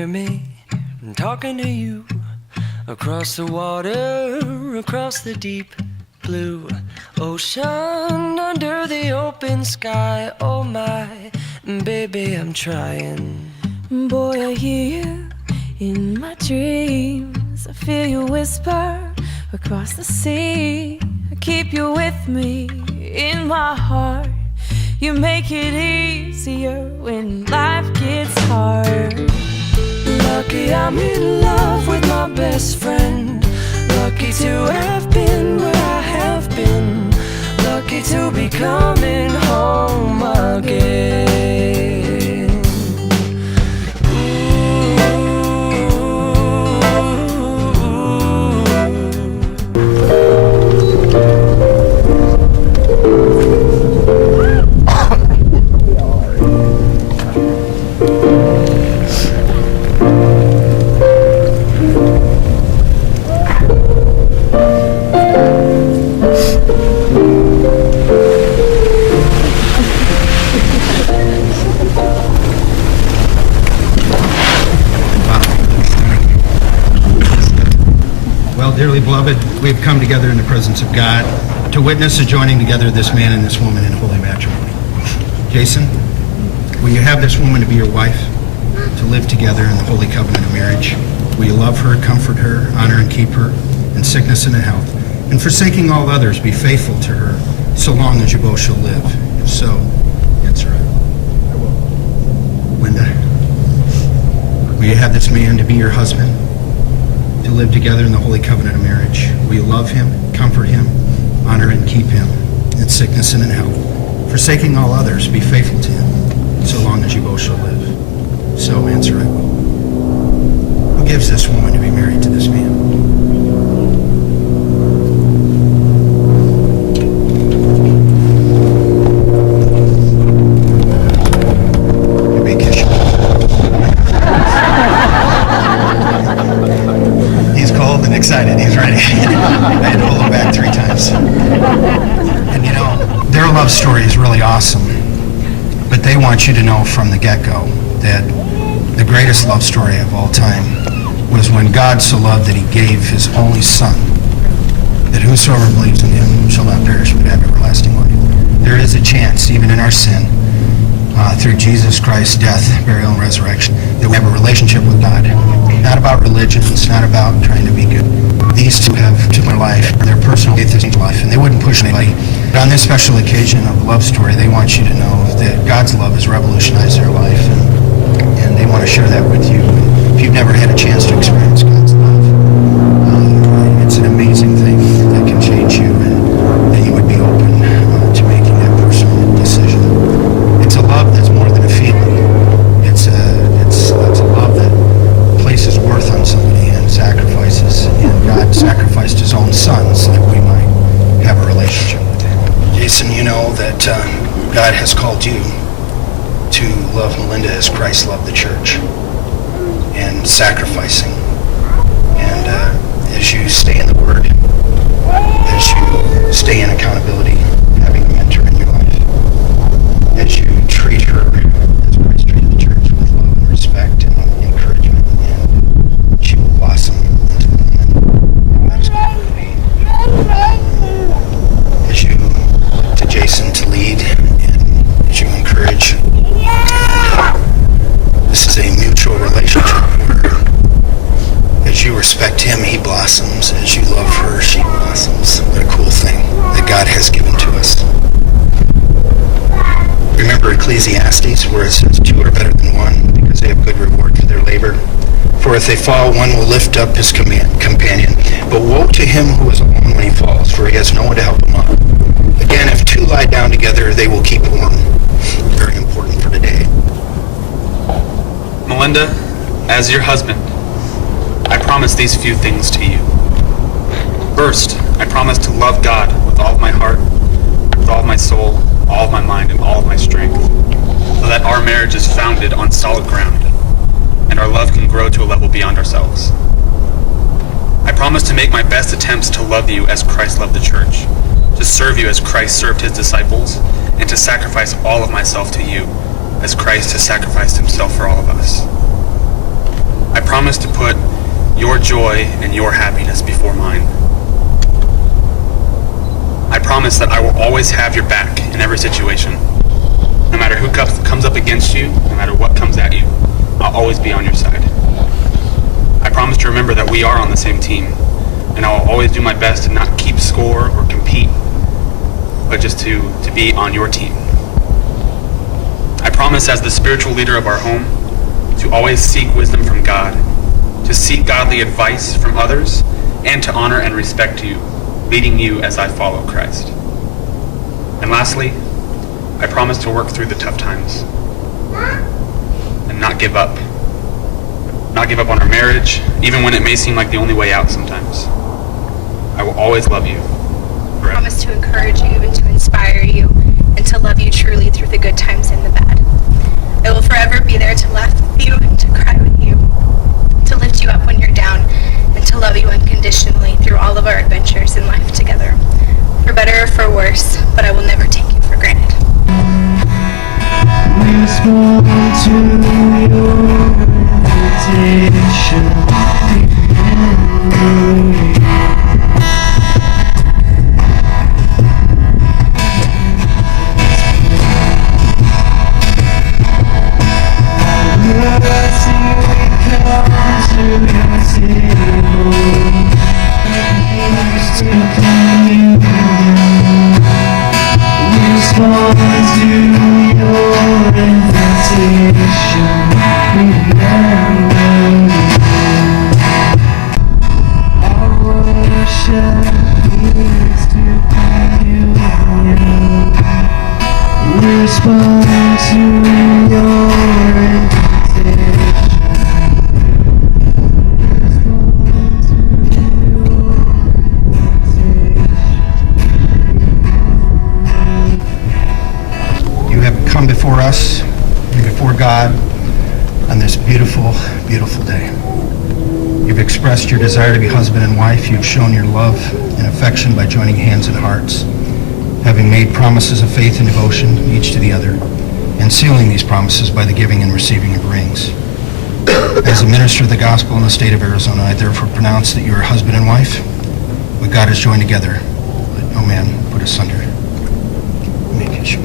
hear me? I'm talking to you. Across the water, across the deep blue ocean, under the open sky. Oh my, baby, I'm trying. Boy, I hear you in my dreams. I feel you whisper across the sea. I keep you with me in my heart. You make it easier when life gets hard. Lucky I'm in love with my best friend. Lucky to have been where I have been. Lucky to be coming home again. Dearly beloved, we have come together in the presence of God to witness the joining together of this man and this woman in holy matrimony. Jason, will you have this woman to be your wife, to live together in the holy covenant of marriage? Will you love her, comfort her, honor and keep her in sickness and in health, and forsaking all others, be faithful to her so long as you both shall live? If so, answer it. I will. Linda, will you have this man to be your husband, to live together in the holy covenant of marriage? Will you love him, comfort him, honor and keep him in sickness and in health, forsaking all others, be faithful to him so long as you both shall live? So answer, I will. Who gives this woman to be married to this man? Excited, he's ready. I had to hold him back 3 times. And you know, their love story is really awesome, but they want you to know from the get-go that the greatest love story of all time was when God so loved that he gave his only son, that whosoever believes in him shall not perish but have everlasting life. There is a chance, even in our sin, through Jesus Christ's death, burial, and resurrection, that we have a relationship with God. Not about religion, it's not about trying to be good. These two have took their life, their personal faith is in life, and they wouldn't push anybody. But on this special occasion of the love story, they want you to know that God's love has revolutionized their life, and they want to share that with you. If you've never had a chance to experience God's love, it's an amazing thing that can change you, and that you would be open to making that personal decision. It's a love that's more than a feeling. It's a love that places worth on somebody and sacrifices. And God sacrificed his own son so that we might have a relationship with him. Jason, you know that God has called you to love Melinda as Christ loved the church, and sacrificing. And as you stay in the Word, as you stay in accountability, having a mentor in your life, as you treat her as Christ treated the church, with love and respect and encouragement, and she will blossom into the woman God has called her to be. As you look to Jason to lead, and as you encourage, this is a mutual relationship where as you respect him, he blossoms. As you love her, she blossoms. What a cool thing that God has given to us. Remember Ecclesiastes, where it says 2 are better than 1 because they have good reward for their labor. For if they fall, one will lift up his companion. But woe to him who is alone when he falls, for he has no one to help him up. Again, if 2 lie down together, they will keep warm. Very important for today. Melinda, as your husband, I promise these few things to you. First, I promise to love God with all of my heart, with all of my soul, all of my mind, and all of my strength, so that our marriage is founded on solid ground, and our love can grow to a level beyond ourselves. I promise to make my best attempts to love you as Christ loved the church, to serve you as Christ served his disciples, and to sacrifice all of myself to you, as Christ has sacrificed himself for all of us. I promise to put your joy and your happiness before mine. I promise that I will always have your back in every situation. No matter who comes up against you, no matter what comes at you, I'll always be on your side. I promise to remember that we are on the same team, and I will always do my best to not keep score or compete, but just to be on your team. I promise as the spiritual leader of our home to always seek wisdom from God, to seek godly advice from others, and to honor and respect you, leading you as I follow Christ. And lastly, I promise to work through the tough times and not give up. Not give up on our marriage, even when it may seem like the only way out sometimes. I will always love you I forever. promise to encourage you and to inspire you and to love you truly through the good times and the bad. I will forever be there to laugh with you and to cry with you, to lift you up when you're down, and to love you unconditionally through all of our adventures in life together. For better or for worse, but I will never take you for granted. You have come before us and before God on this beautiful, beautiful day. You've expressed your desire to be husband and wife. You've shown your love and affection by joining hands and hearts, having made promises of faith and devotion each to the other, and sealing these promises by the giving and receiving of rings. As a minister of the gospel in the state of Arizona, I therefore pronounce that you are husband and wife. What God has joined together, let no man put asunder. Make it sure.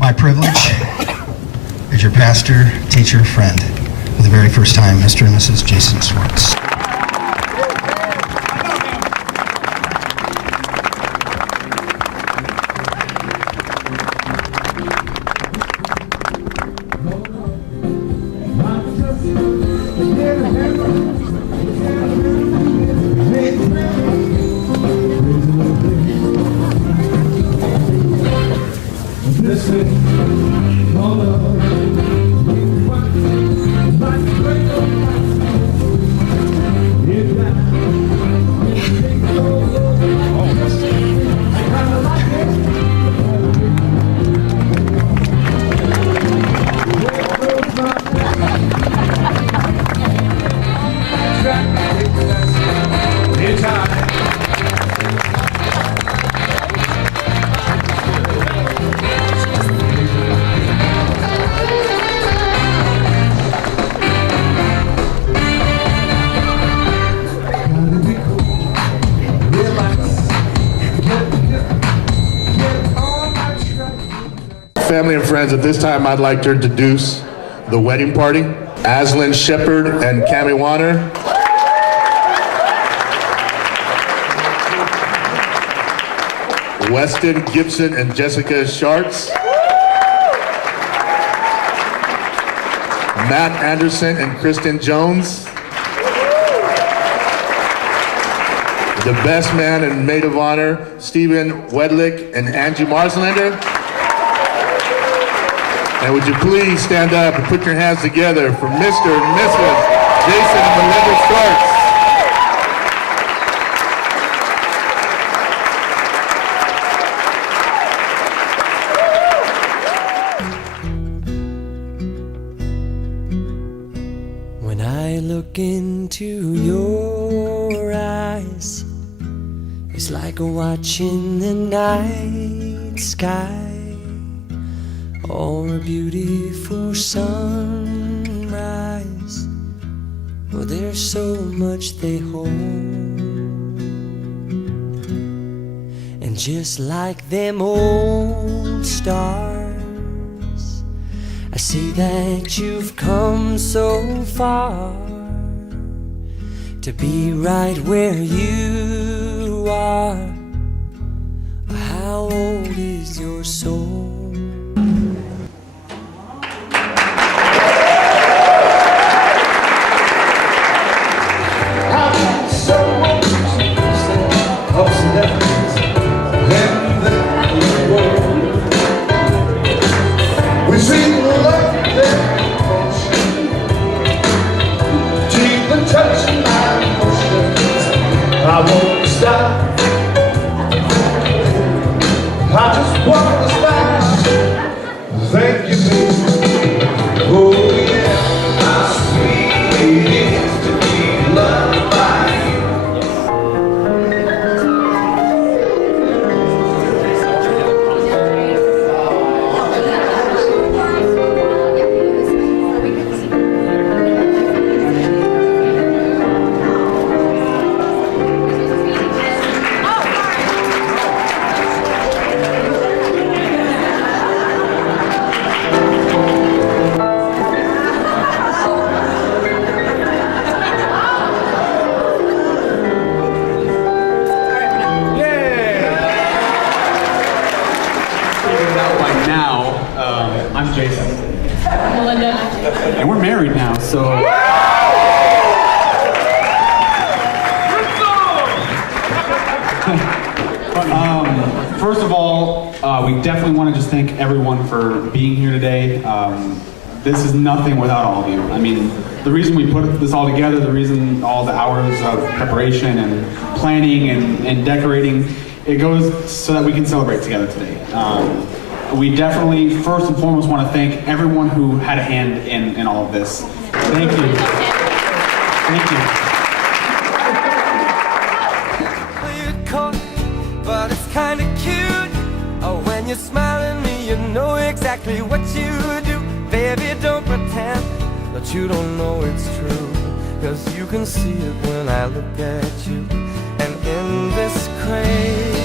My privilege as your pastor, teacher, friend, for the very first time, Mr. and Mrs. Jason Swartz. Family and friends, at this time I'd like to introduce the wedding party. Aslan Shepard and Cammie Warner. Weston Gibson and Jessica Schartz. Matt Anderson and Kristen Jones. The best man and maid of honor, Stephen Wedlick and Angie Marslander. And would you please stand up and put your hands together for Mr. and Mrs. Jason and Melinda Starks. When I look into your eyes, It's like watching the night sky or a beautiful sunrise. Well, there's so much they hold, and just like them old stars, I see that you've come so far to be right where you are. How old is your soul? I won't stop. I just want to stop. Thank you, baby. Oh yeah, how sweet it is to be loved by you. I'm Jason. Melinda. And we're married now, so... First of all, we definitely want to just thank everyone for being here today. This is nothing without all of you. I mean, the reason we put this all together, the reason all the hours of preparation and planning and decorating, it goes so that we can celebrate together today. We definitely, first and foremost, want to thank everyone who had a hand in all of this. Thank you. Thank you. You're caught, but it's kinda cute. Oh, when you smile at me, you know exactly what you do. Baby, don't pretend that you don't know it's true, 'cause you can see it when I look at you. And in this crazy